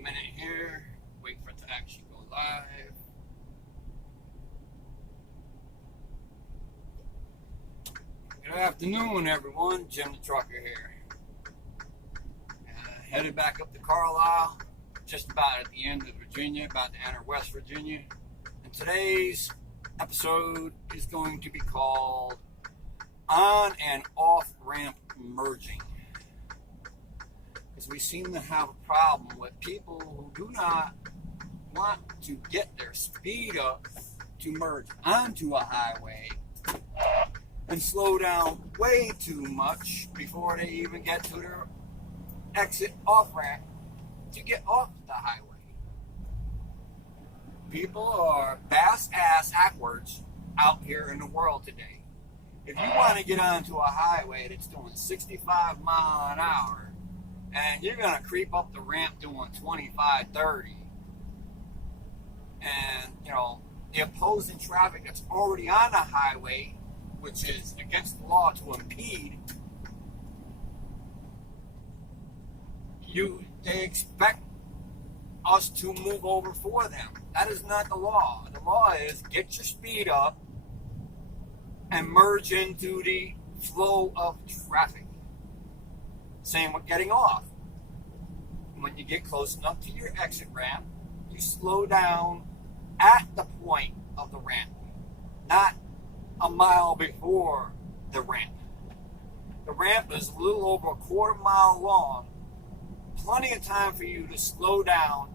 minute here. Wait for it to actually go live. Good afternoon, everyone. Jim the Trucker here. Headed back up to Carlisle, just about at the end of Virginia, about to enter West Virginia. And today's episode is going to be called On and Off Ramp Merging. Because we seem to have a problem with people who do not want to get their speed up to merge onto a highway and slow down way too much before they even get to their exit off ramp to get off the highway. People are ass backwards out here in the world today. If you want to get onto a highway that's doing 65 miles an hour and you're going to creep up the ramp doing 25, 30, and the opposing traffic that's already on the highway, which is against the law to impede, they expect us to move over for them. That is not the law. The law is get your speed up and merge into the flow of traffic. Same with getting off. When you get close enough to your exit ramp, you slow down at the point of the ramp, not a mile before the ramp. The ramp is a little over a quarter mile long. Plenty of time for you to slow down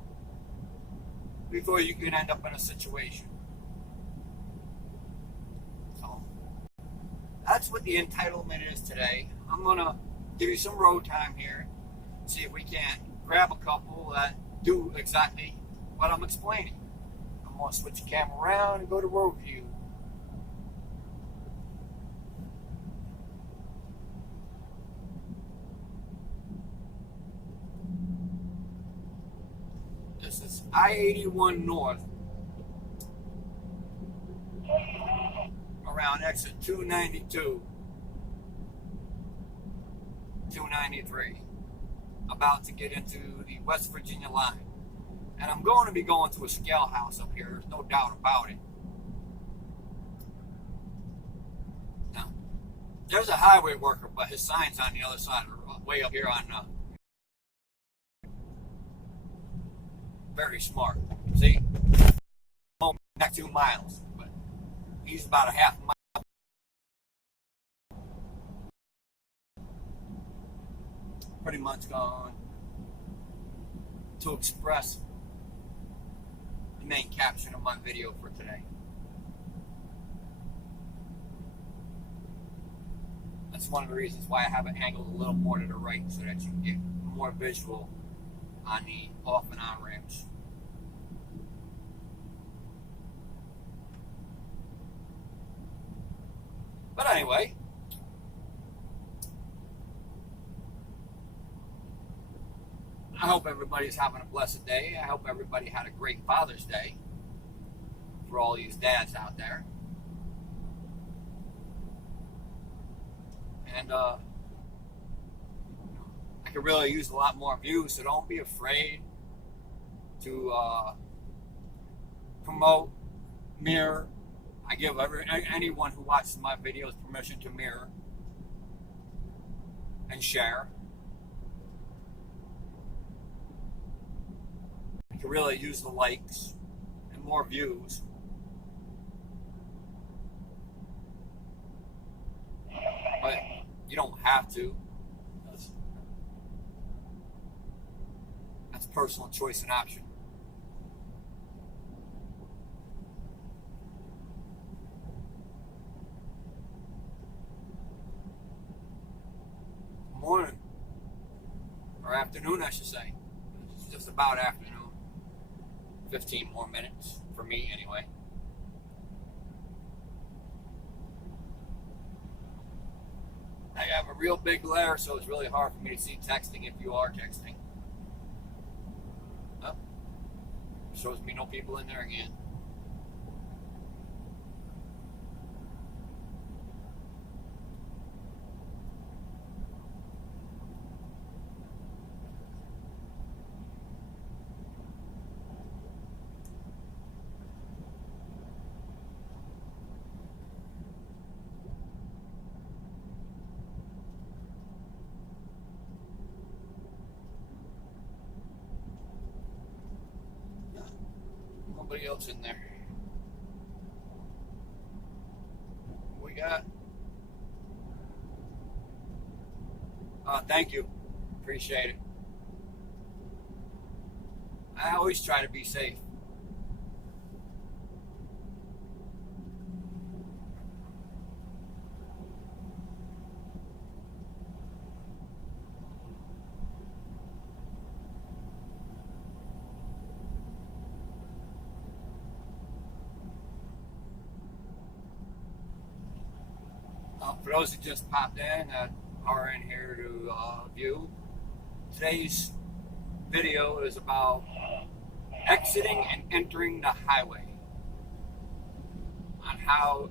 before you can end up in a situation. So that's what the entitlement is today. I'm going to give you some road time here. See if we can't grab a couple that do exactly what I'm explaining. I'm going to switch the camera around and go to road view. This is I-81 North around exit 292, 293, about to get into the West Virginia line. And I'm going to be going to a scale house up here, there's no doubt about it. Now, there's a highway worker, but his sign's on the other side, way up here on very smart. See? Next 2 miles. But he's about a half mile. Pretty much gone to express the main caption of my video for today. That's one of the reasons why I have it angled a little more to the right, so that you can get more visual on the off and on ramps. But anyway, I hope everybody's having a blessed day. I hope everybody had a great Father's Day for all these dads out there. And I could really use a lot more views, so don't be afraid to promote, mirror. I give anyone who watches my videos permission to mirror and share. I could really use the likes and more views. But you don't have to. That's personal choice and option. Morning. Or afternoon, I should say. It's just about afternoon. 15 more minutes for me, anyway. I have a real big glare, so it's really hard for me to see texting if you are texting. Oh, shows me no people in there again. Nobody else in there. We got. Thank you. Appreciate it. I always try to be safe. For those who just popped in that are in here to view, today's video is about exiting and entering the highway, on how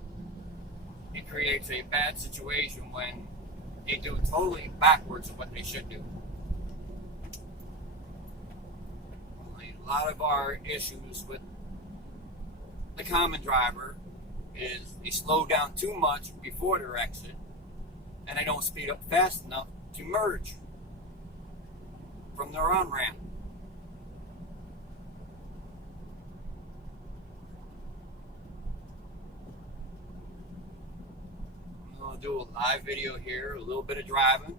it creates a bad situation when they do totally backwards of what they should do. A lot of our issues with the common driver is they slow down too much before their exit, and they don't speed up fast enough to merge from their on-ramp. I'm going to do a live video here, a little bit of driving,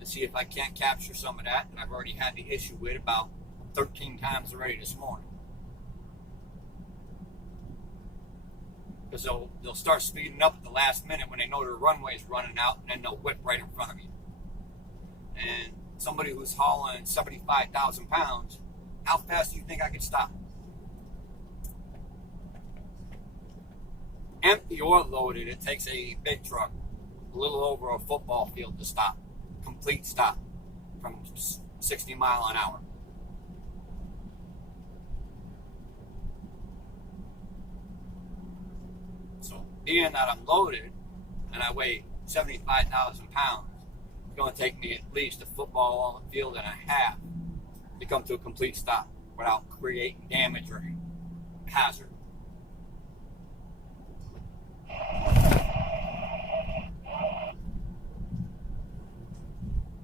to see if I can't capture some of that I've already had the issue with about 13 times already this morning. Because they'll start speeding up at the last minute when they know their runway's running out, and then they'll whip right in front of you. And somebody who's hauling 75,000 pounds, how fast do you think I could stop? Empty or loaded, it takes a big truck a little over a football field to stop. Complete stop from 60 miles an hour. So being that I'm loaded and I weigh 75,000 pounds, it's going to take me at least a football on the field and a half to come to a complete stop without creating damage or hazard.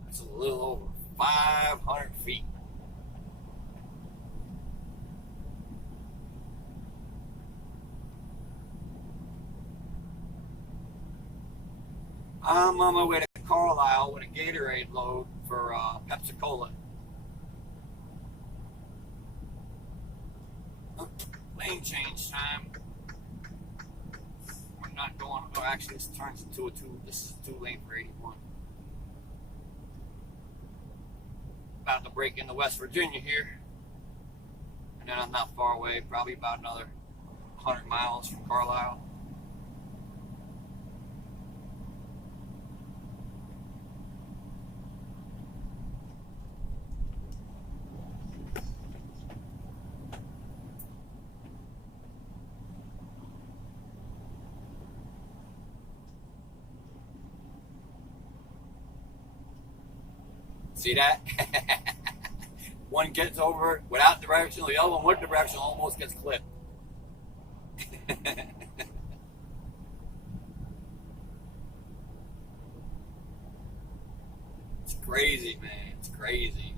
It's a little over 500 feet. I'm on my way to Carlisle with a Gatorade load for Pepsi Cola. Lane change time. We're not going. Oh, actually, this turns into a two. This is a 2-lane for 81. About to break into West Virginia here, and then I'm not far away. Probably about another 100 miles from Carlisle. See that? One gets over without directional, the other one with directional almost gets clipped. It's crazy, man. It's crazy.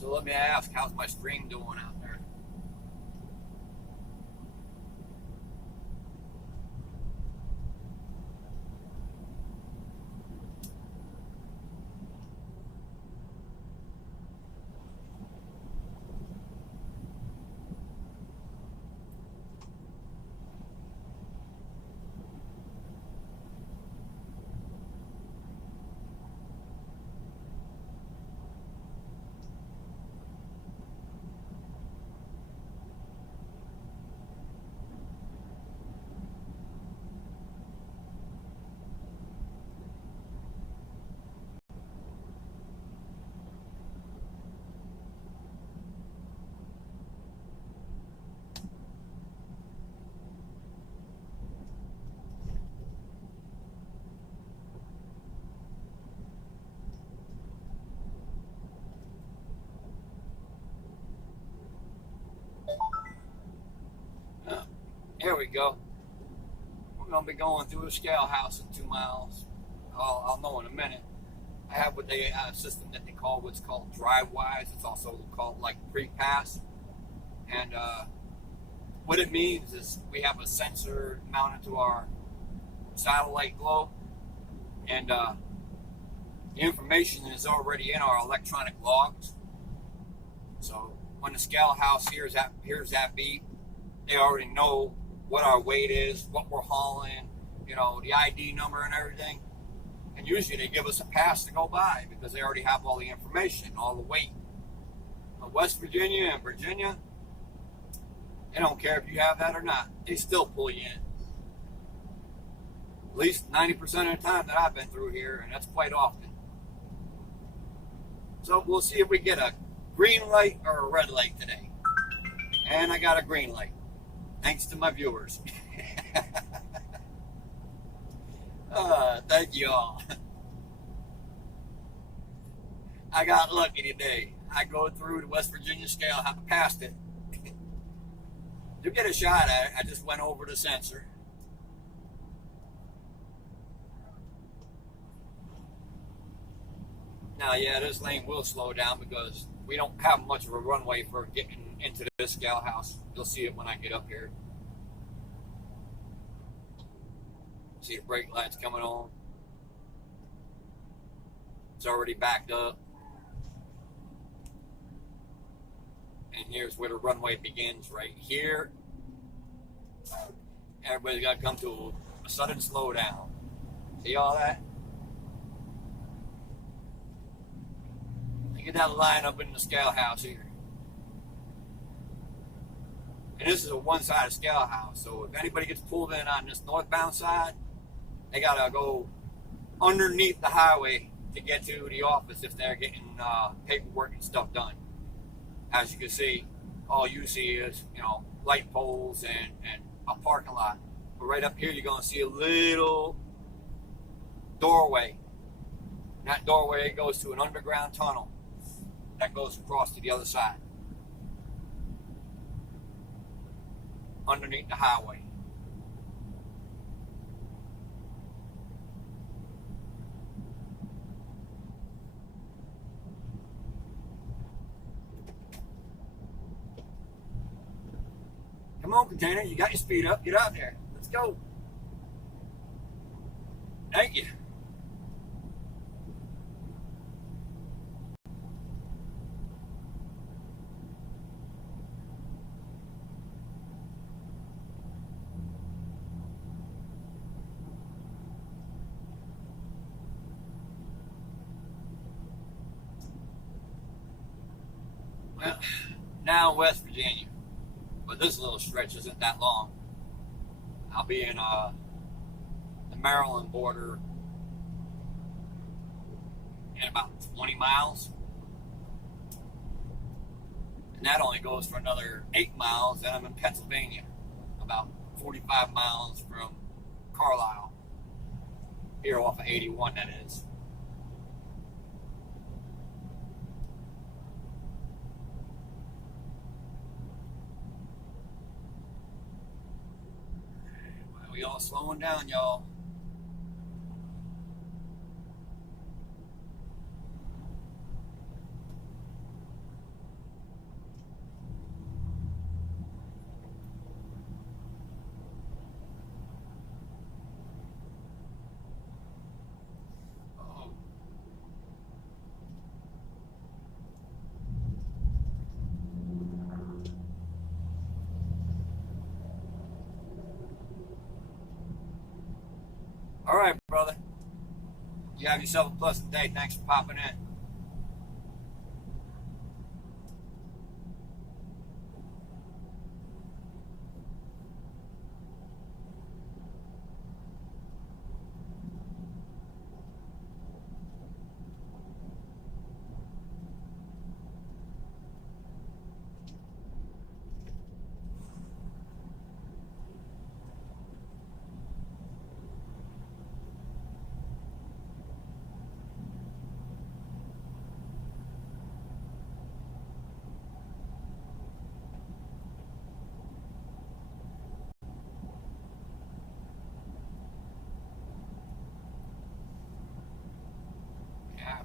So let me ask, how's my stream doing out there? we go. We're going to be going through a scale house in 2 miles. I'll know in a minute. I have what they system that they call what's called DriveWise. It's also called like pre-pass. And what it means is we have a sensor mounted to our satellite globe, and the information is already in our electronic logs. So when the scale house hears that beep, they already know what our weight is, what we're hauling, the ID number and everything. And usually they give us a pass to go by because they already have all the information, all the weight. But West Virginia and Virginia, they don't care if you have that or not. They still pull you in. At least 90% of the time that I've been through here, and that's quite often. So we'll see if we get a green light or a red light today. And I got a green light, thanks to my viewers. Thank you all. I got lucky today. I go through the West Virginia scale, I passed it. To get a shot at it, I just went over the sensor. Now, yeah, this lane will slow down because we don't have much of a runway for getting into this scale house. You'll see it when I get up here. See the brake lights coming on. It's already backed up. And here's where the runway begins, right here. Everybody's got to come to a sudden slowdown. See all that? Get that line up in the scale house here. And this is a one-sided scale house, so if anybody gets pulled in on this northbound side, they gotta go underneath the highway to get to the office if they're getting paperwork and stuff done. As you can see, all you see is, light poles and a parking lot. But right up here, you're gonna see a little doorway. And that doorway goes to an underground tunnel that goes across to the other side, underneath the highway. Come on, container, you got your speed up, get out there. Let's go. Thank you. Well, now West Virginia, but this little stretch isn't that long. I'll be in the Maryland border in about 20 miles. And that only goes for another 8 miles, then I'm in Pennsylvania, about 45 miles from Carlisle, here off of 81 that is. We all slowing down, y'all. All right, brother. You have yourself a pleasant day. Thanks for popping in.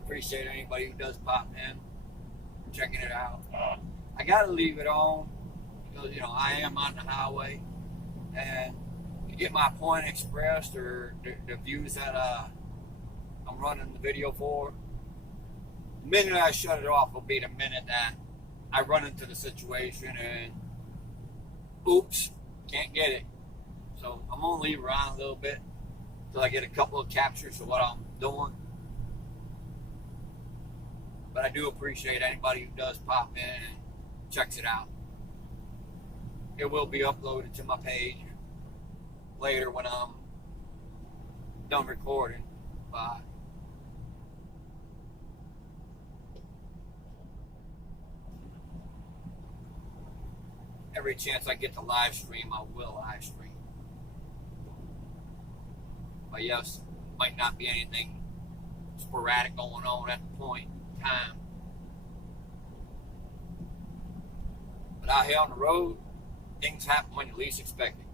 appreciate anybody who does pop in, checking it out. I gotta leave it on because I am on the highway, and to get my point expressed or the views that I'm running the video for. The minute I shut it off will be the minute that I run into the situation and oops, can't get it. So I'm gonna leave it on a little bit until I get a couple of captures of what I'm doing. But I do appreciate anybody who does pop in and checks it out. It will be uploaded to my page later when I'm done recording. But every chance I get to live stream, I will live stream. But yes, might not be anything sporadic going on at the point in time. But out here on the road, things happen when you least expect it.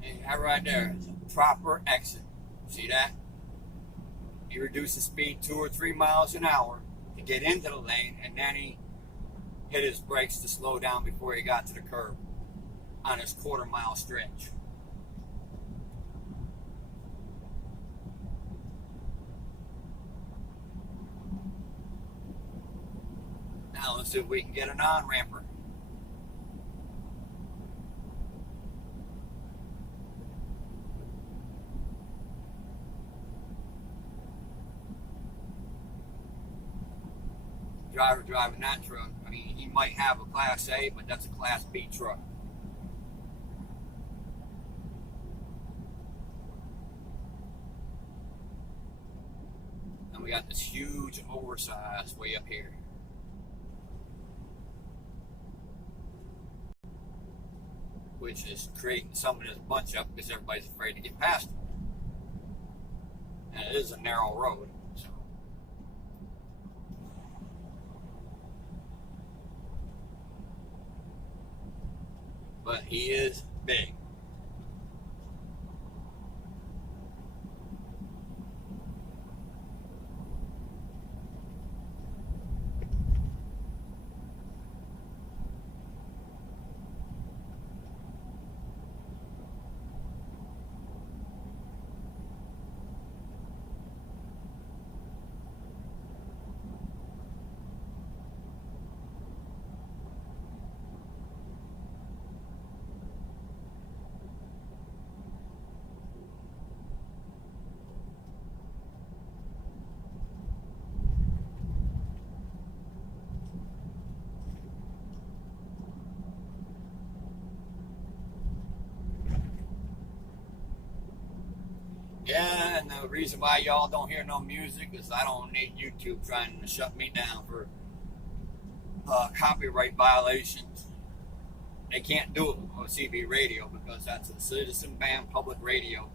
And that right there is a proper exit. See that? He reduced the speed 2 or 3 miles an hour to get into the lane, and then he hit his brakes to slow down before he got to the curb on his quarter-mile stretch. Now let's see if we can get an on-ramper. Driver driving that truck, I mean, he might have a Class A, but that's a Class B truck. And we got this huge oversized way up here. Which is creating some of this bunch up because everybody's afraid to get past it. And it is a narrow road. But he is big. Yeah, and the reason why y'all don't hear no music is I don't need YouTube trying to shut me down for copyright violations. They can't do it on CB radio because that's a citizen band public radio.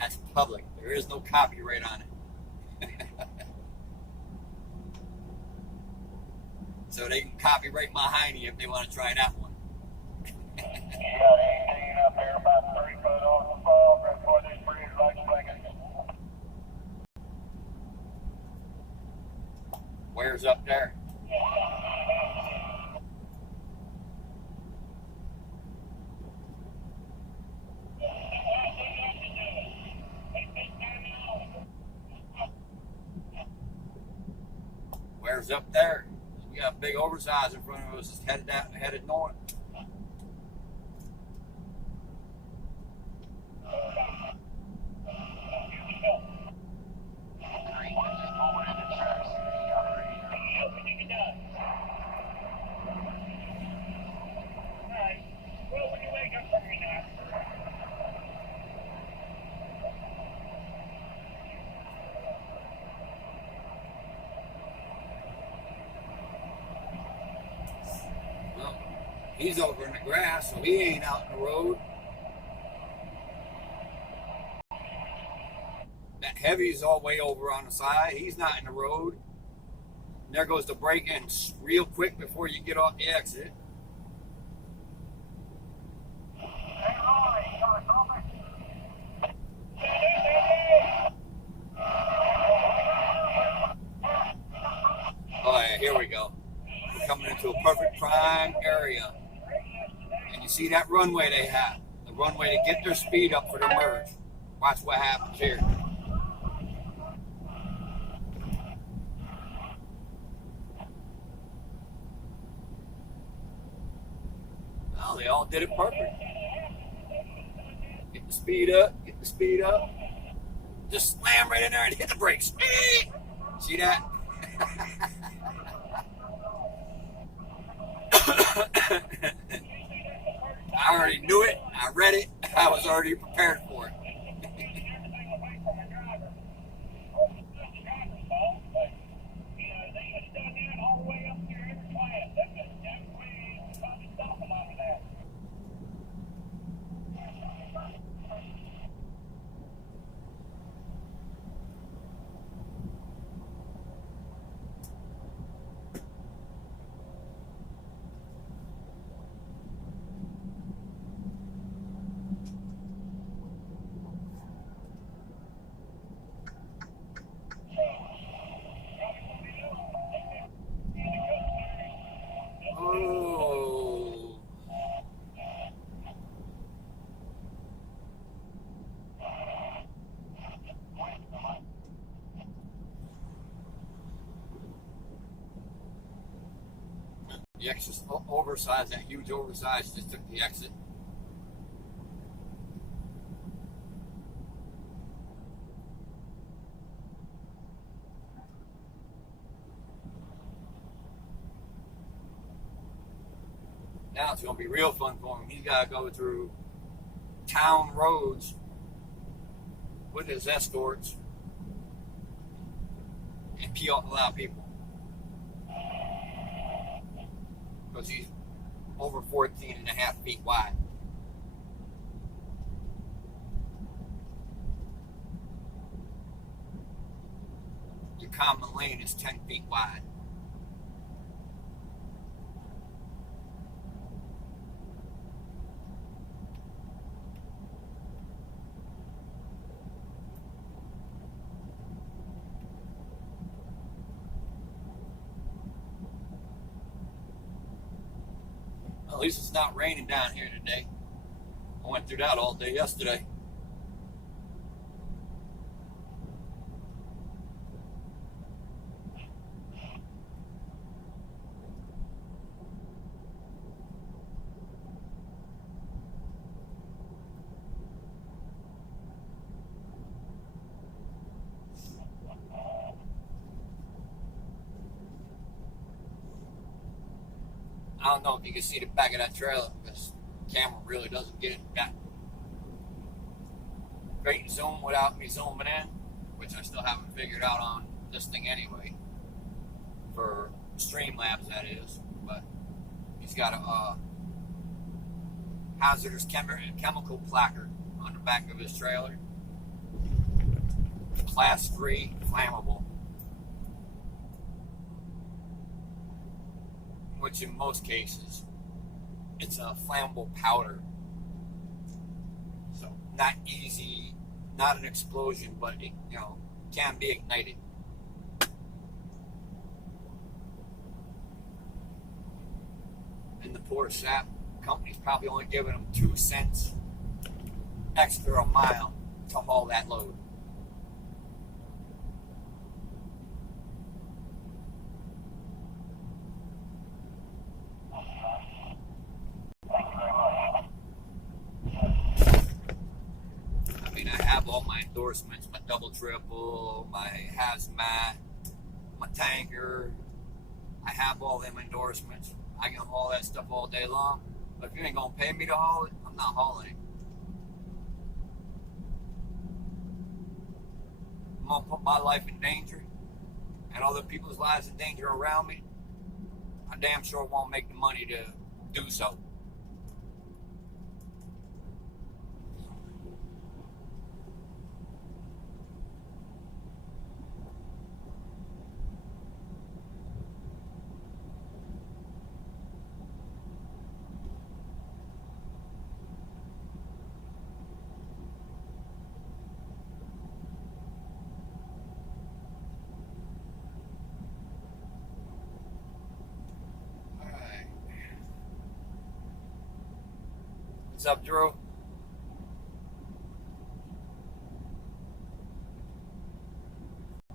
That's public. There is no copyright on it. So they can copyright my hiney if they want to try that one. Yeah, 18 up here about 3 foot off the fall. That's what this bridge looks like. Where's up there? Where's up there? We got a big oversize in front of us. It's headed north. Well, he's over in the grass, so he ain't out in the road. That heavy's all the way over on the side. He's not in the road. And there goes the brake-in real quick before you get off the exit. Oh yeah, here we go. We're coming into a perfect prime area. And you see that runway they have. The runway to get their speed up for the merge. Watch what happens here. Well, they all did it perfect. Get the speed up, get the speed up. Just slam right in there and hit the brakes. See that? I already knew it. I read it. I was already prepared for it. Oh. The exit's oversized, that huge oversize just took the exit. Now it's going to be real fun for him. He's got to go through town roads with his escorts and pee off a lot of people. Because he's over 14 and a half feet wide. Your common lane is 10 feet wide. At least it's not raining down here today. I went through that all day yesterday. I don't know if you can see the back of that trailer because the camera really doesn't get it back. Great zoom without me zooming in, which I still haven't figured out on this thing anyway. For Streamlabs, that is. But he's got a hazardous chemical placard on the back of his trailer. Class 3 flammable. Which in most cases, it's a flammable powder. So not easy, not an explosion, but it, can be ignited. And the poor sap company's probably only giving them 2 cents extra a mile to haul that load. I mean, I have all my endorsements, my double triple, my hazmat, my tanker. I have all them endorsements. I can haul that stuff all day long. But if you ain't gonna pay me to haul it, I'm not hauling it. I'm gonna put my life in danger and other people's lives in danger around me. I damn sure won't make the money to do so. Alright. What's up, Drew?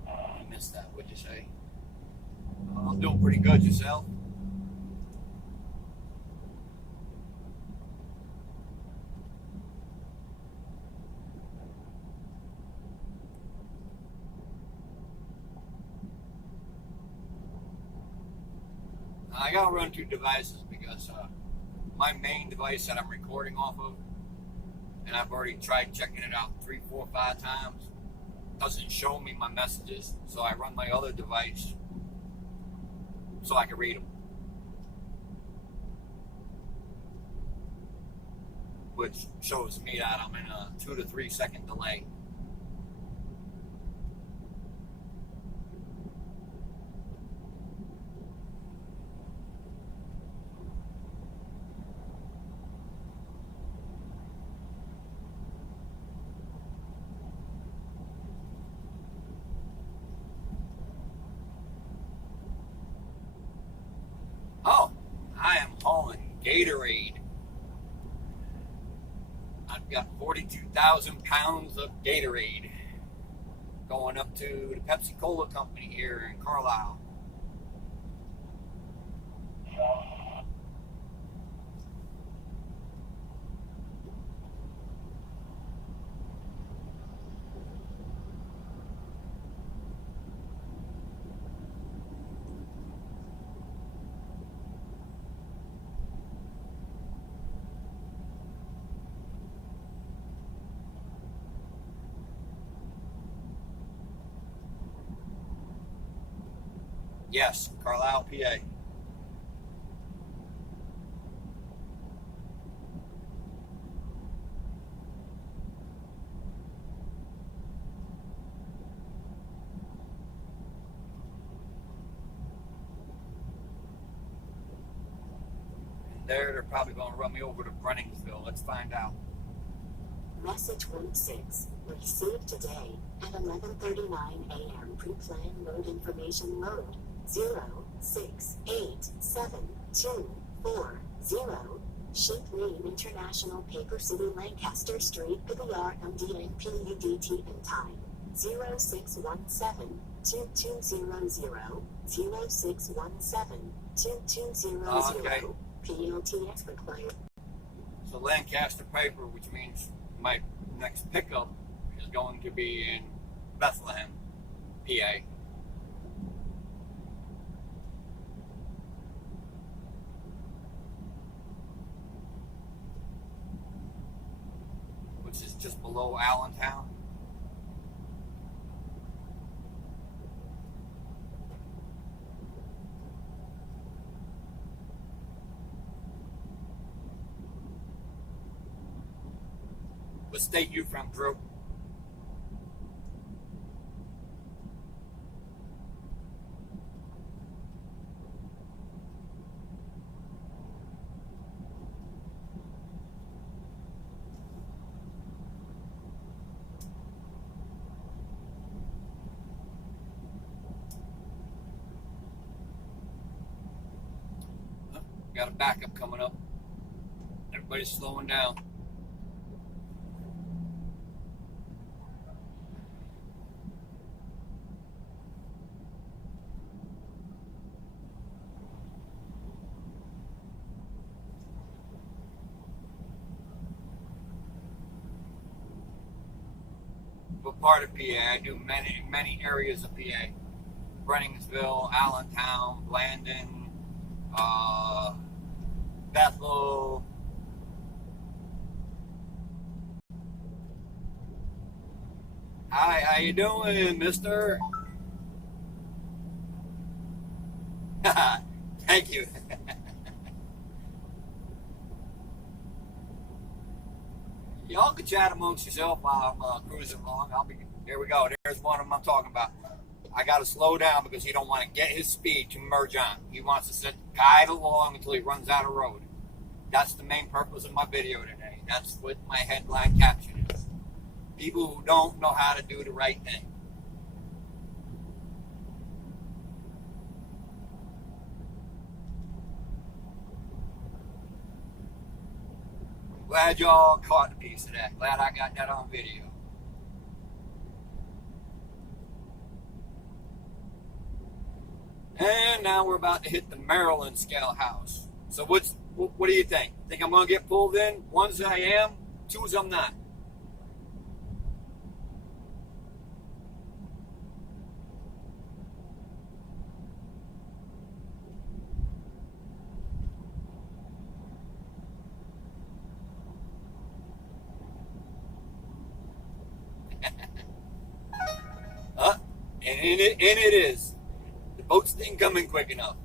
I missed that. What'd you say? I'm doing pretty good. Yourself? I gotta run 2 devices because my main device that I'm recording off of, and I've already tried checking it out 3, 4, 5 times, doesn't show me my messages. So I run my other device so I can read them, which shows me that I'm in a 2 to 3 second delay. Oh, I am hauling Gatorade. I've got 42,000 pounds of Gatorade going up to the Pepsi Cola company here in Carlisle. Yes, Carlisle, PA. And they're probably going to run me over to Brenningsville. Let's find out. Message 16 received today at 11:39 a.m. Pre-planned load information load 0687240. Ship name International Paper City Lancaster Street PBR MDNPUDT and time 0617 2200 0617 2200 Okay. PLTX required. So Lancaster Paper, which means my next pickup is going to be in Bethlehem, PA. Which is just below Allentown. What state you from, Drew? got a backup coming up. Everybody's slowing down. What part of PA? I do many areas of PA. Brenningsville, Allentown, Blandon, Bethel. Hi, how you doing, mister? Thank you. Y'all can chat amongst yourself while I'm cruising along. Here we go. There's one of them I'm talking about. I got to slow down because he don't want to get his speed to merge on. He wants to sit guide along until he runs out of road. That's the main purpose of my video today. That's what my headline caption is. People who don't know how to do the right thing. Glad y'all caught a piece of that. Glad I got that on video. And now we're about to hit the Maryland scale house. So what do you think? Think I'm going to get pulled in? Ones I am, twos I'm not. And it is. The boats didn't come in quick enough.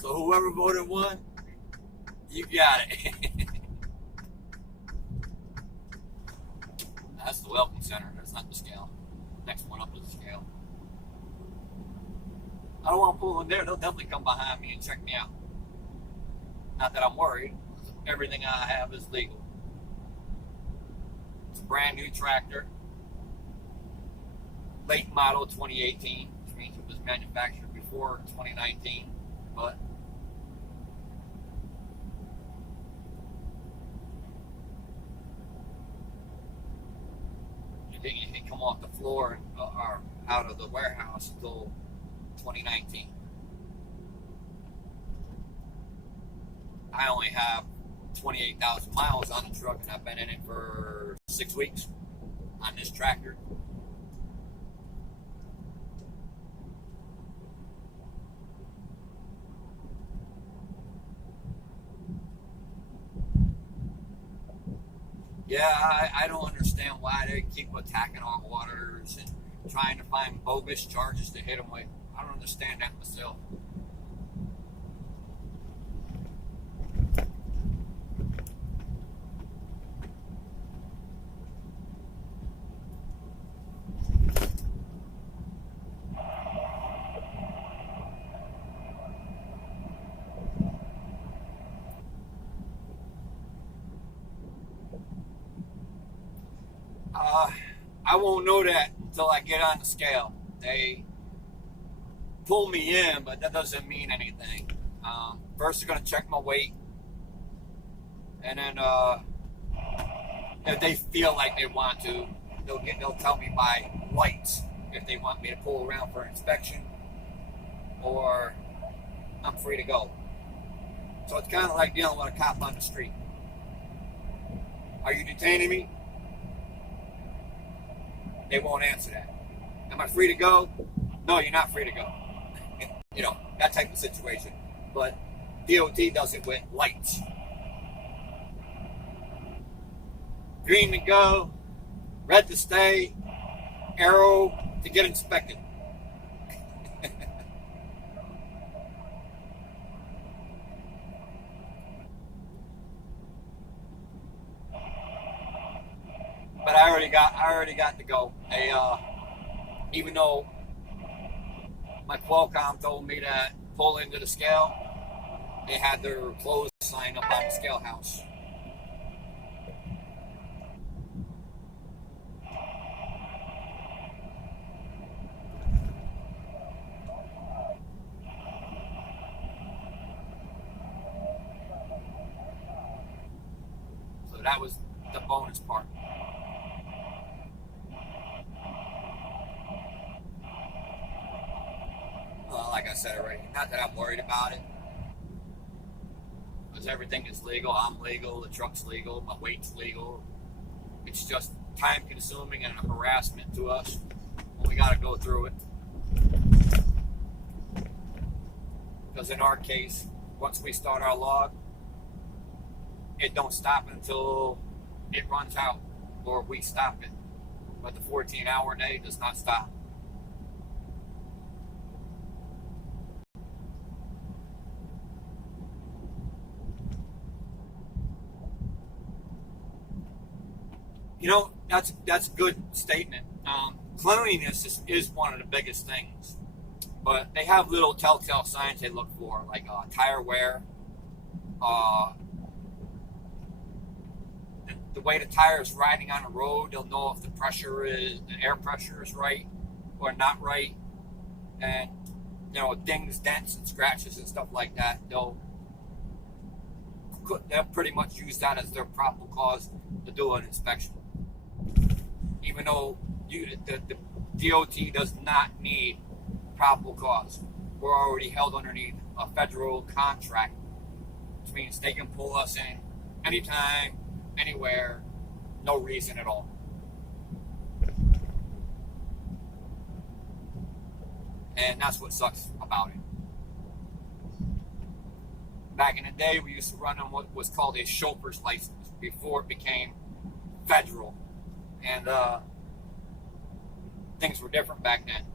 So whoever voted one, you got it. That's the Welcome Center. That's not the scale. Next one up is the scale. I don't want to pull in there. They'll definitely come behind me and check me out. Not that I'm worried. Everything I have is legal. It's a brand new tractor. Late model 2018, which means it was manufactured before 2019. But it didn't come off the floor or out of the warehouse until 2019. I only have 28,000 miles on the truck, and I've been in it for 6 weeks on this tractor. Yeah, I don't understand why they keep attacking our waters and trying to find bogus charges to hit them with. I don't understand that myself. I won't know that until I get on the scale. They pull me in, but that doesn't mean anything. First, they're going to check my weight. And then if they feel like they want to, they'll tell me by lights if they want me to pull around for inspection or I'm free to go. So it's kind of like dealing with a cop on the street. Are you detaining me? They won't answer that. Am I free to go? No, you're not free to go. You know, that type of situation. But DOT does it with lights. Green to go, red to stay, arrow to get inspected. But I already got to go. They, even though my Qualcomm told me to pull into the scale. They had their closed sign up on the scale house. So that was the bonus part. Like I said already, not that I'm worried about it, because everything is legal. I'm legal, the truck's legal, my weight's legal. It's just time consuming and a harassment to us. We got to go through it. Because in our case, once we start our log, it don't stop until it runs out or we stop it. But the 14-hour day does not stop. You know, that's a good statement. Cleanliness is one of the biggest things. But they have little telltale signs they look for, like tire wear, the way the tire is riding on the road. They'll know if the air pressure is right or not right, and dings, dents, and scratches and stuff like that. They'll pretty much use that as their probable cause to do an inspection, even though the DOT does not need probable cause. We're already held underneath a federal contract, which means they can pull us in anytime, anywhere, no reason at all. And that's what sucks about it. Back in the day, we used to run on what was called a chauffeur's license before it became federal. And things were different back then.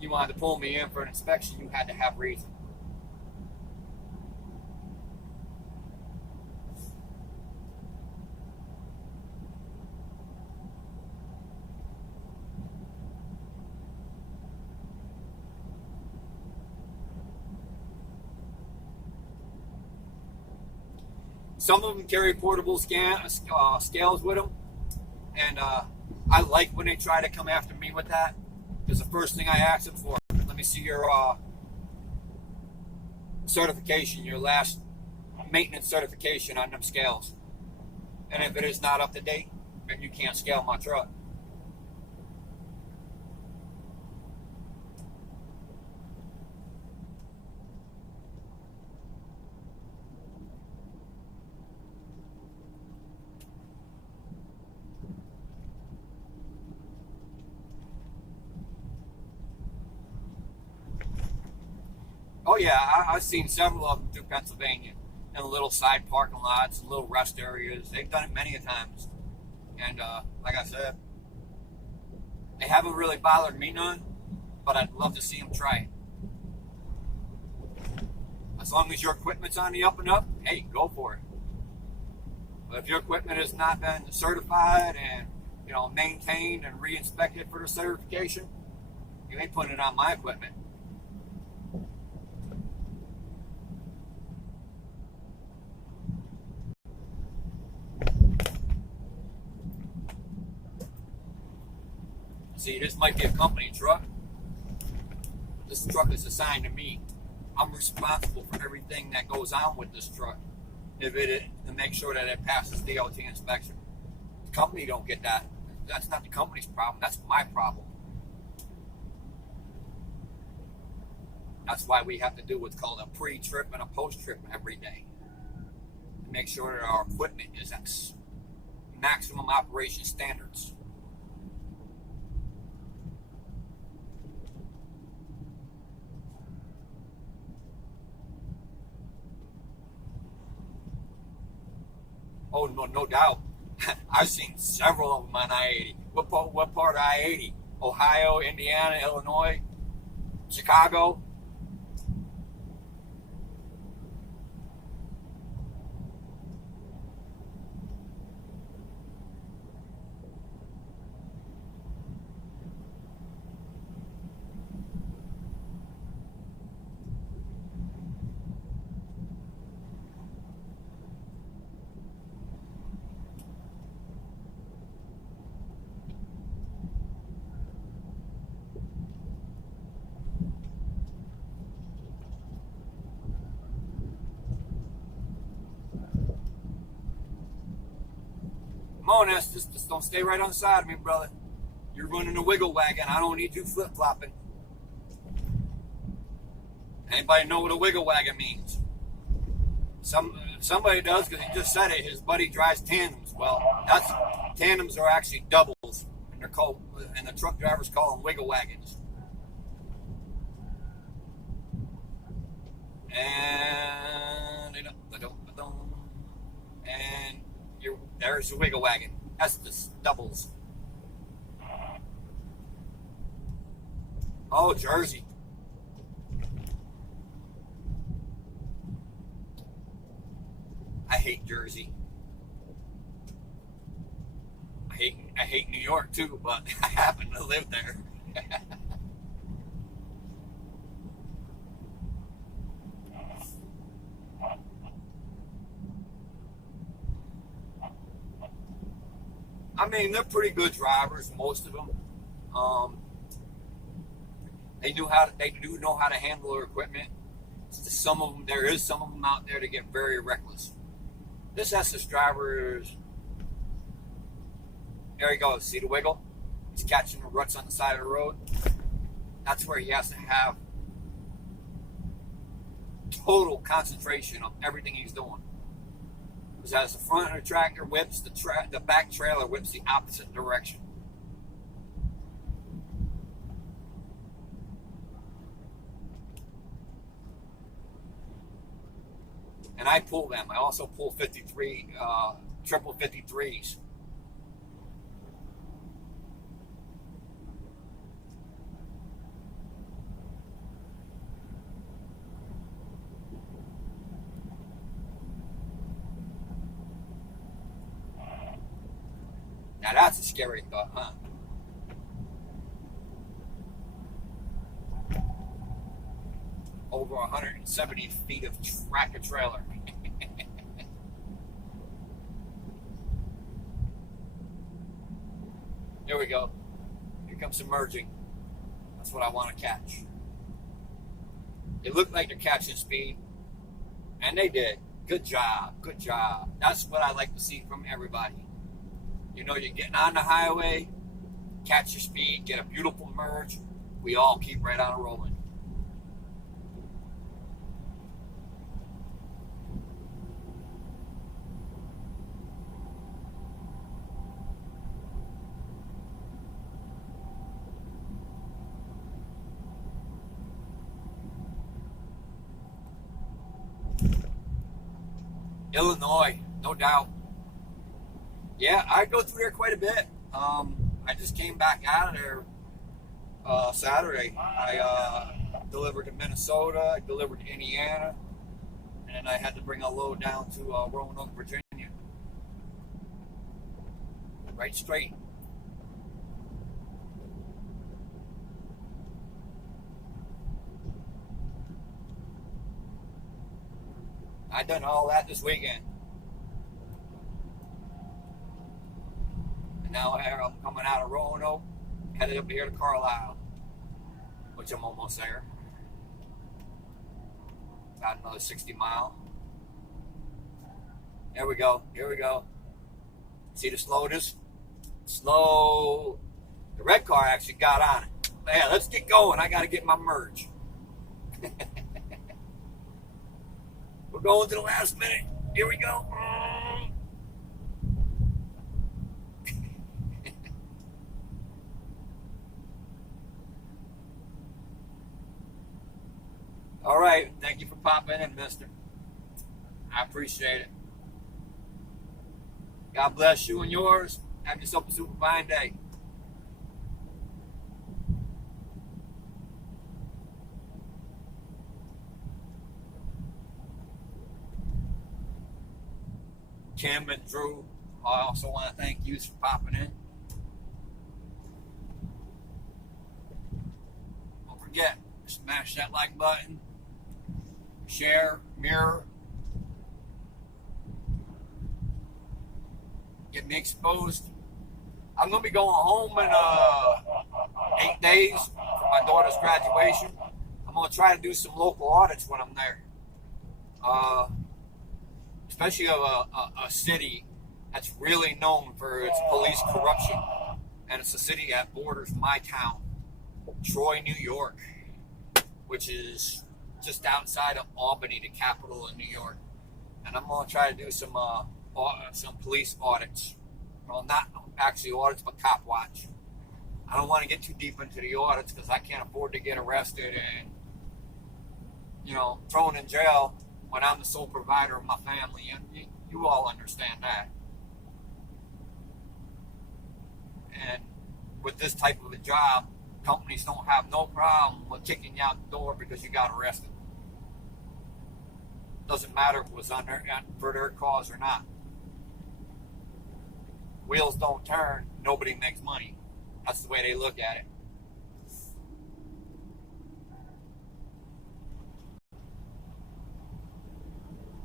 You wanted to pull me in for an inspection, you had to have reason. Some of them carry portable scales with them, and I like when they try to come after me with that, because the first thing I ask them for, let me see your certification, your last maintenance certification on them scales. And if it is not up to date, then you can't scale my truck. Oh yeah, I've seen several of them through Pennsylvania in little side parking lots, little rest areas. They've done it many a times, and like I said, they haven't really bothered me none. But I'd love to see them try it. As long as your equipment's on the up and up, hey, go for it. But if your equipment has not been certified and maintained and re-inspected for the certification, you ain't putting it on my equipment. See, this might be a company truck. This truck is assigned to me. I'm responsible for everything that goes on with this truck, to make sure that it passes DOT inspection. The company don't get that. That's not the company's problem. That's my problem. That's why we have to do what's called a pre-trip and a post-trip every day, to make sure that our equipment is at maximum operation standards. Oh, no doubt. I've seen several of them on I-80. What part of I-80? Ohio, Indiana, Illinois, Chicago? Come on, Estes, just don't stay right on the side of me, brother. You're running a wiggle wagon. I don't need you flip-flopping. Anybody know what a wiggle wagon means? Somebody does, because he just said it. His buddy drives tandems. Well, tandems are actually doubles, and they're called, and the truck drivers call them wiggle wagons. And there's the wiggle wagon. That's the doubles. Oh, Jersey. I hate Jersey. I hate New York too, but I happen to live there. I mean, they're pretty good drivers, most of them. They do know how to handle their equipment. There is some of them out there that get very reckless. This Estes driver is, there he goes. See the wiggle? He's catching the ruts on the side of the road. That's where he has to have total concentration on everything he's doing. Because as the front of the tractor whips, the back trailer whips the opposite direction. And I pull them. I also pull 53, triple 53s. Now that's a scary thought, huh? Over 170 feet of tractor trailer. There we go. Here comes some merging. That's what I want to catch. It looked like they're catching speed, and they did. Good job. Good job. That's what I like to see from everybody. You know, you're getting on the highway, catch your speed, get a beautiful merge. We all keep right on rolling. Illinois, no doubt. Yeah, I go through there quite a bit. I just came back out of there Saturday. I delivered to Minnesota, I delivered to Indiana, and I had to bring a load down to Roanoke, Virginia. Right straight. I done all that this weekend. And now I'm coming out of Roanoke, headed up here to Carlisle, which I'm almost there. About another 60 mile. There we go. Here we go. See the slowness? Slow. The red car actually got on it. Yeah, let's get going. I got to get my merge. We're going to the last minute. Here we go. All right. Thank you for popping in, mister. I appreciate it. God bless you and yours. Have yourself a super fine day. Kim and Drew, I also want to thank you for popping in. Don't forget, smash that like button, share, mirror, get me exposed. I'm going to be going home in 8 days for my daughter's graduation. I'm going to try to do some local audits when I'm there. Especially of a city that's really known for its police corruption. And it's a city that borders my town, Troy, New York, which is just outside of Albany, the capital of New York. And I'm going to try to do some police audits. Well, not actually audits, but cop watch. I don't want to get too deep into the audits because I can't afford to get arrested and, thrown in jail when I'm the sole provider of my family. And you all understand that. And with this type of a job, companies don't have no problem with kicking you out the door because you got arrested. Doesn't matter if it was for their cause or not. Wheels don't turn, nobody makes money. That's the way they look at it.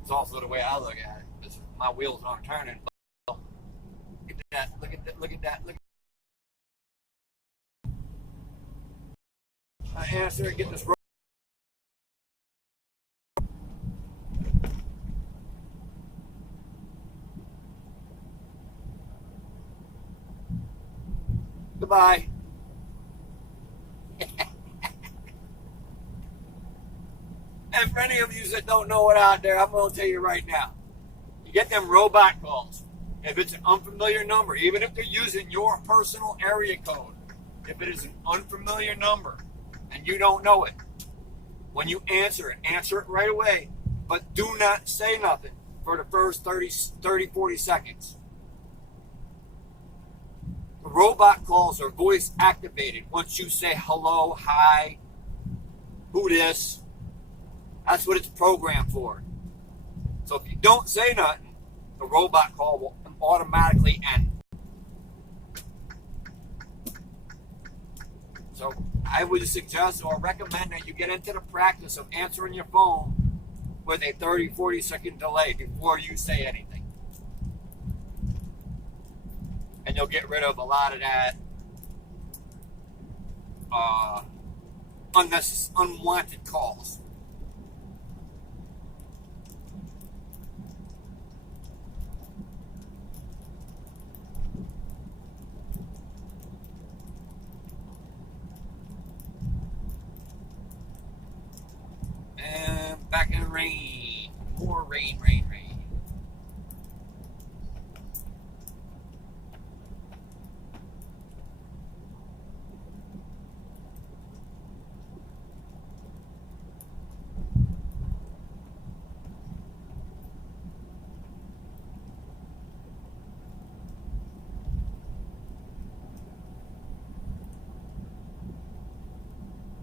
It's also the way I look at it. My wheels aren't turning. But look at that, look at that, look at that, look at that. I answer, get this road. Goodbye. And for any of you that don't know it out there, I'm going to tell you right now. You get them robot calls. If it's an unfamiliar number, even if they're using your personal area code, if it is an unfamiliar number and you don't know it, when you answer it right away. But do not say nothing for the first 30, 40 seconds. The robot calls are voice activated. Once you say hello, hi, who this, that's what it's programmed for. So if you don't say nothing, the robot call will automatically end. So I would suggest or recommend that you get into the practice of answering your phone with a 30, 40 second delay before you say anything. And you'll get rid of a lot of that unwanted calls. And back in the rain. More rain, rain, rain.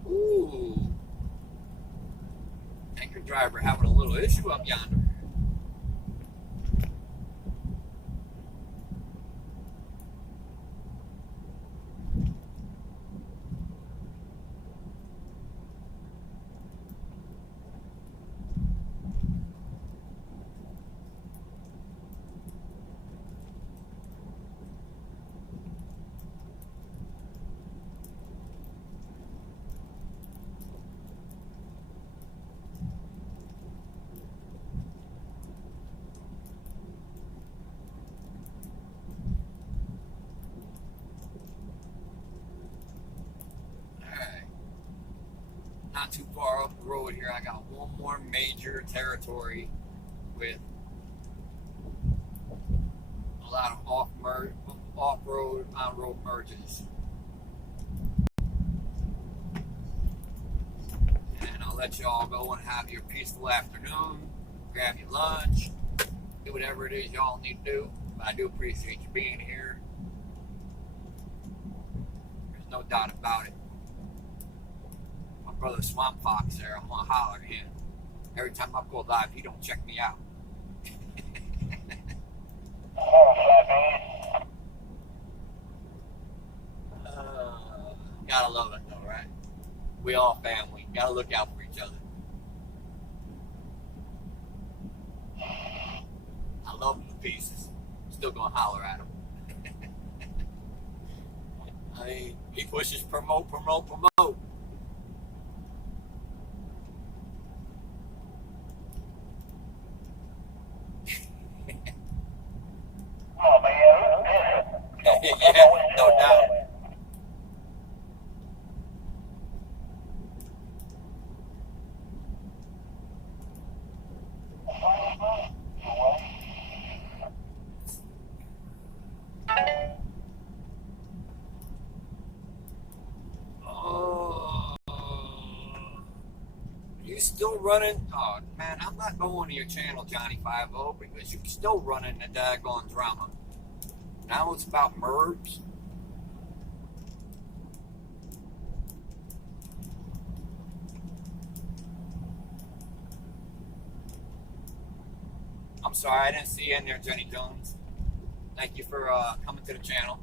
Ooh. Tanker driver having a little issue up yonder. Not too far up the road here, I got one more major territory with a lot of off-road, on-road merges. And I'll let y'all go and have your peaceful afternoon, grab your lunch, do whatever it is y'all need to do. But I do appreciate you being here. There's no doubt about it. Brother Swamp Fox there, I'm gonna holler at him. Every time I go live, he don't check me out. Gotta love it though, right? We all family. Gotta look out for each other. I love him to pieces. Still gonna holler at him. I mean, he pushes promote. still running? Oh man, I'm not going to your channel, Johnny 50, because you're still running the daggone drama. Now it's about Merge. I'm sorry, I didn't see you in there, Jenny Jones. Thank you for coming to the channel.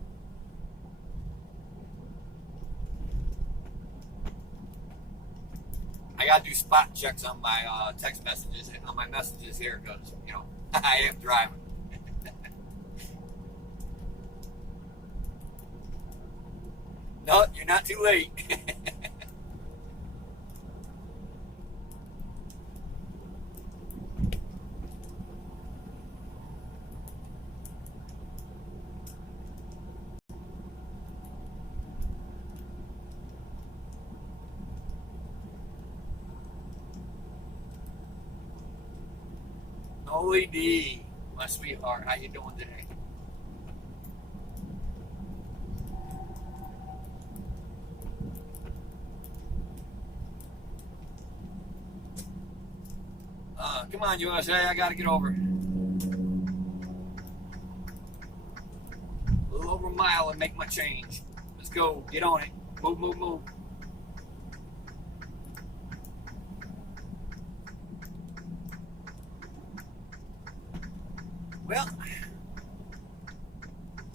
I gotta do spot checks on my text messages, on my messages here, because, you know, I am driving. No, you're not too late. Holy D, my sweetheart, how you doing today? Come on, USA, I gotta get over. A little over a mile and make my change. Let's go, get on it. Move, move, move. Well,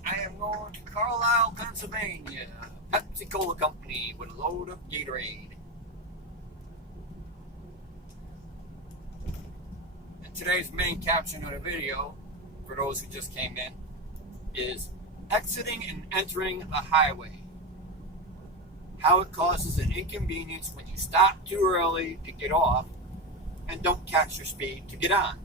I am going to Carlisle, Pennsylvania. Pepsi Cola Company with a load of Gatorade. And today's main caption of the video, for those who just came in, is exiting and entering a highway. How it causes an inconvenience when you stop too early to get off and don't catch your speed to get on.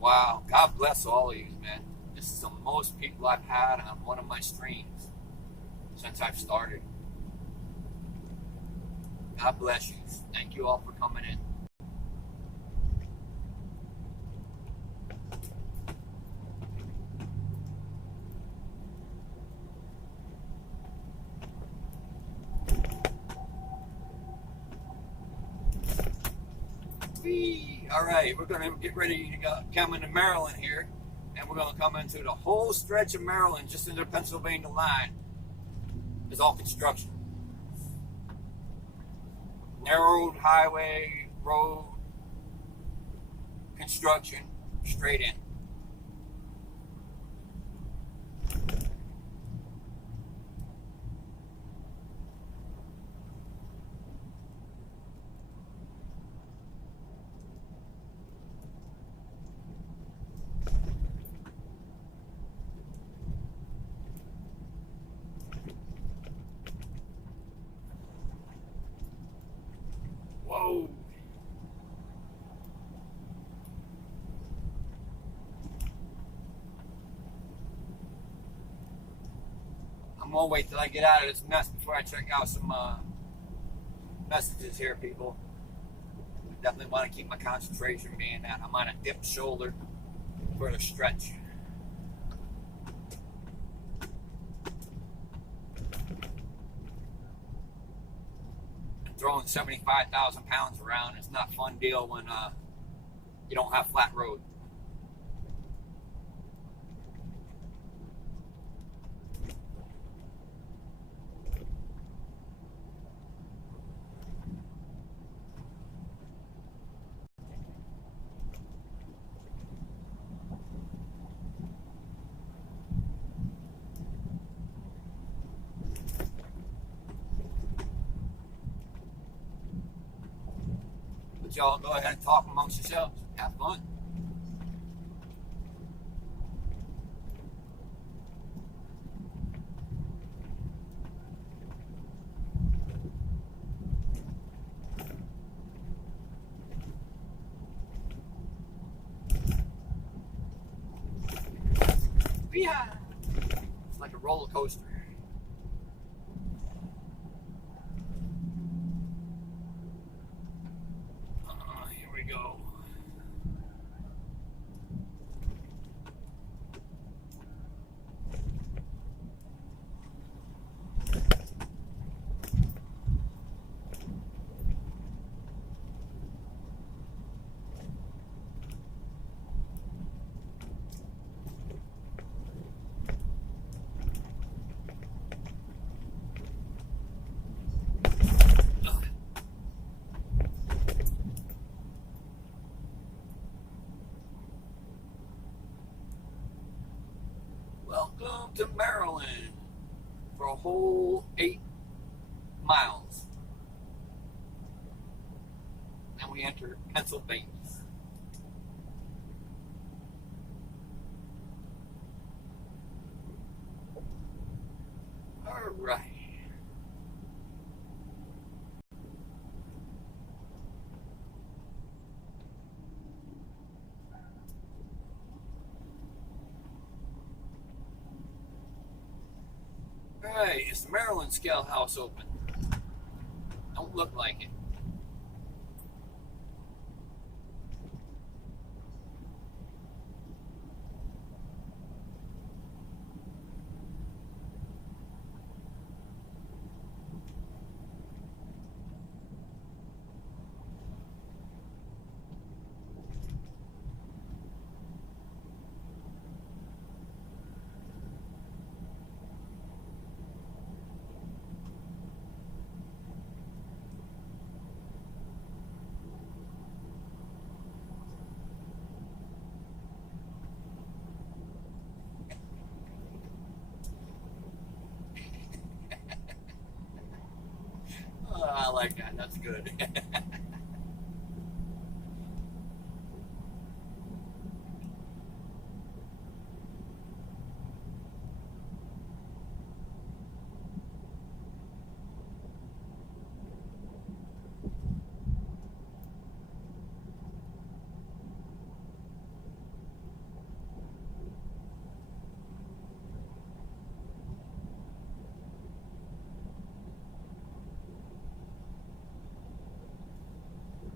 Wow, God bless all of you, man. This is the most people I've had on one of my streams since I've started. God bless you. Thank you all for coming in. All right, we're going to get ready to come into Maryland here, and we're going to come into the whole stretch of Maryland, just into the Pennsylvania line. It's all construction. Narrowed highway, road, construction, straight in. Whoa. I'm gonna wait till I get out of this mess before I check out some messages here, people. I definitely want to keep my concentration being that I'm on a dip shoulder for the stretch. Throwing 75,000 pounds around, it's not a fun deal when you don't have flat road. But y'all go ahead and talk amongst yourselves. Have fun. Yeah. It's like a roller coaster. down to Maryland for a whole 8 miles. Then we enter Pennsylvania. All right. Hey, is the Maryland Scale House open? Don't look like it. Oh, I like that. That's good.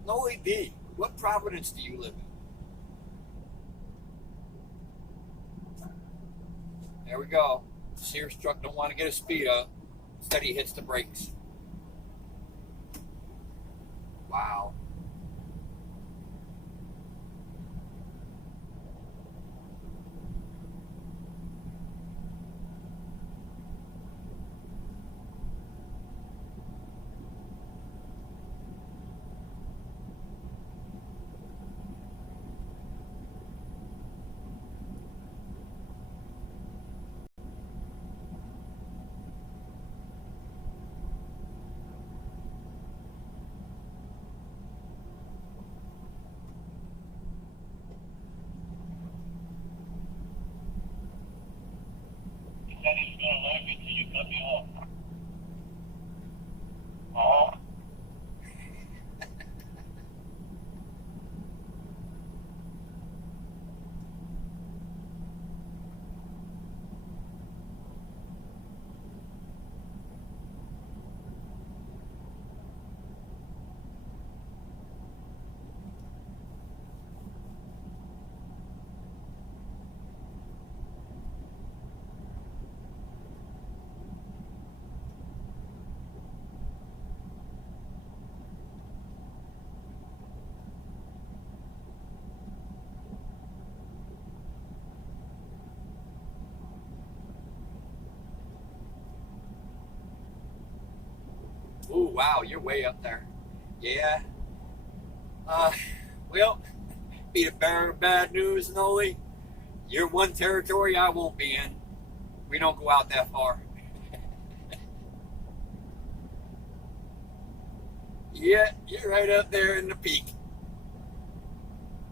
Noe B, what Providence do you live in? There we go. Sears truck don't want to get a speed up. Instead he hits the brakes. Wow. He said he's gonna like me till you cut me off. Oh. Ooh, wow, you're way up there. Yeah. Well, be the bearer of bad news, Noli. You're one territory I won't be in. We don't go out that far. Yeah, you're right up there in the peak.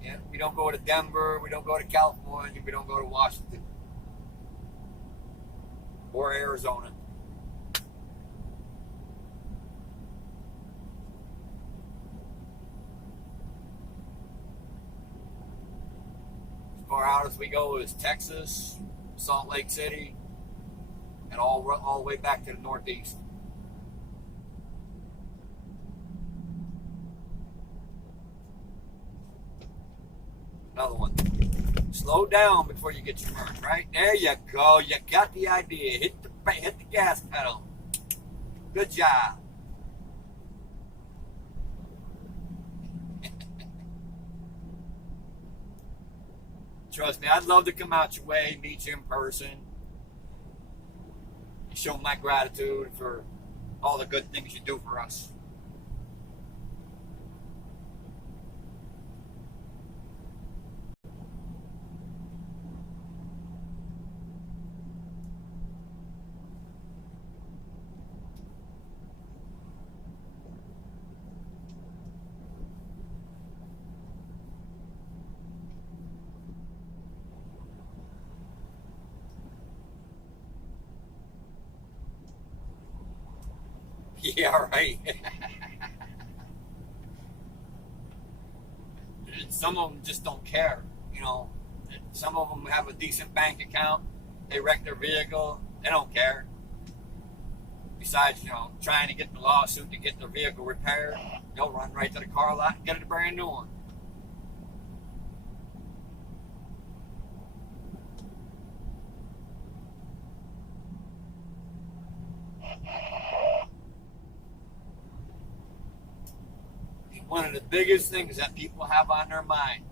Yeah, we don't go to Denver, we don't go to California, we don't go to Washington or Arizona. As far out as we go is Texas, Salt Lake City, and all the way back to the Northeast. Another one. Slow down before you get your merge, right? There you go. You got the idea. Hit the gas pedal. Good job. Trust me, I'd love to come out your way, meet you in person, and show my gratitude for all the good things you do for us. Yeah, right. Some of them just don't care. You know, some of them have a decent bank account. They wreck their vehicle. They don't care. Besides, trying to get the lawsuit to get their vehicle repaired, they'll run right to the car lot and get a brand new one. One of the biggest things that people have on their mind,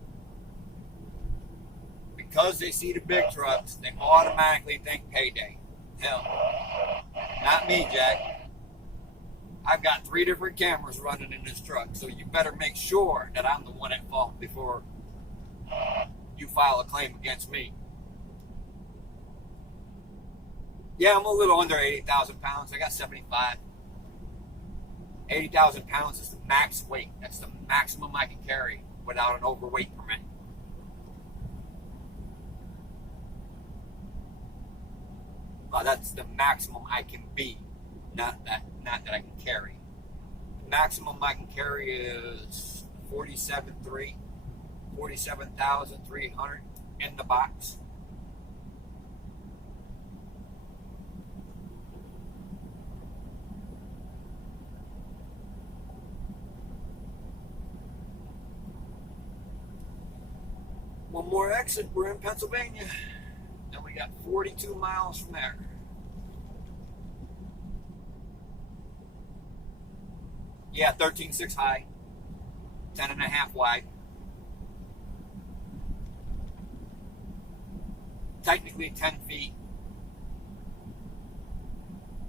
because they see the big trucks, they automatically think payday. Hell, not me, Jack. I've got 3 different cameras running in this truck, so you better make sure that I'm the one at fault before you file a claim against me. Yeah, I'm a little under 80,000 pounds. I got 75. 80,000 pounds is the max weight. That's the maximum I can carry without an overweight permit. Well, that's the maximum I can be, not that I can carry. The maximum I can carry is 47,300 in the box. One more exit, we're in Pennsylvania. And we got 42 miles from there. Yeah, 13.6 high, 10.5 wide. Technically 10 feet,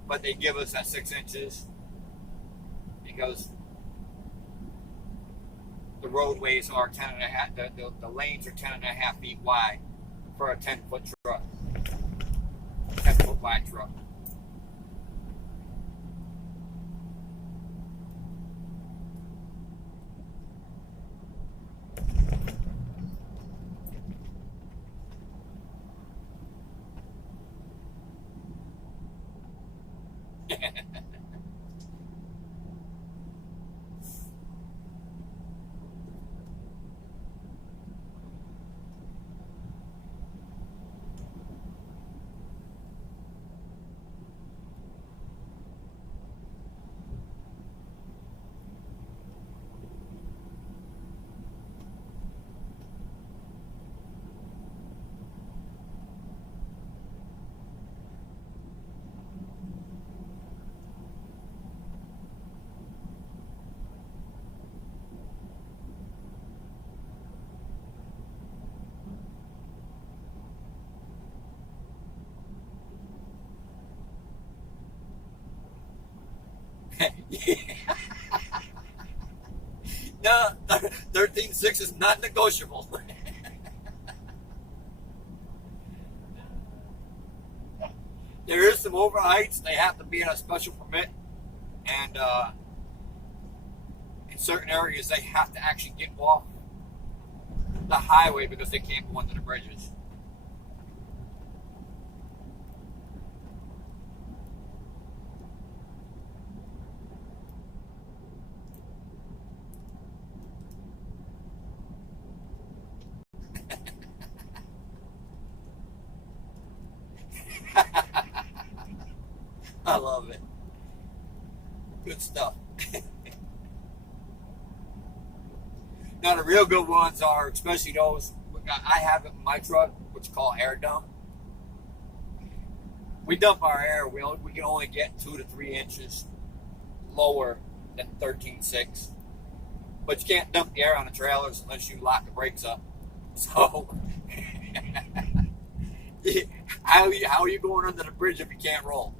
but they give us that 6 inches because the roadways are 10.5. The lanes are 10.5 feet wide for a 10-foot truck, 10-foot wide truck. No, 13.6 is not negotiable. There is some over heights. They have to be in a special permit, and in certain areas they have to actually get off the highway because they can't go under the bridges. I love it. Good stuff. Now the real good ones are, especially those I have in my truck, which is called air dump. We dump our air. We can only get 2 to 3 inches lower than 13.6. But you can't dump the air on the trailers unless you lock the brakes up. So how are you going under the bridge if you can't roll?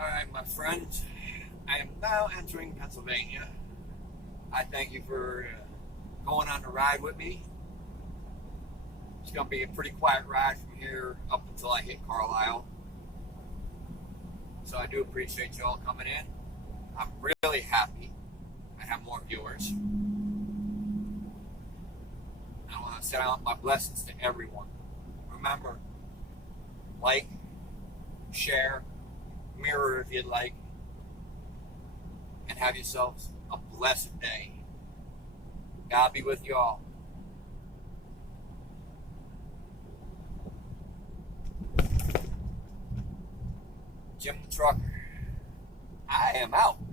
Alright, my friends, I am now entering Pennsylvania. I thank you for going on the ride with me. It's going to be a pretty quiet ride from here up until I hit Carlisle. So I do appreciate you all coming in. I'm really happy I have more viewers. I want to send out my blessings to everyone. Remember, like, share, mirror if you'd like, and have yourselves a blessed day. God be with you all. Jim the Trucker, I am out.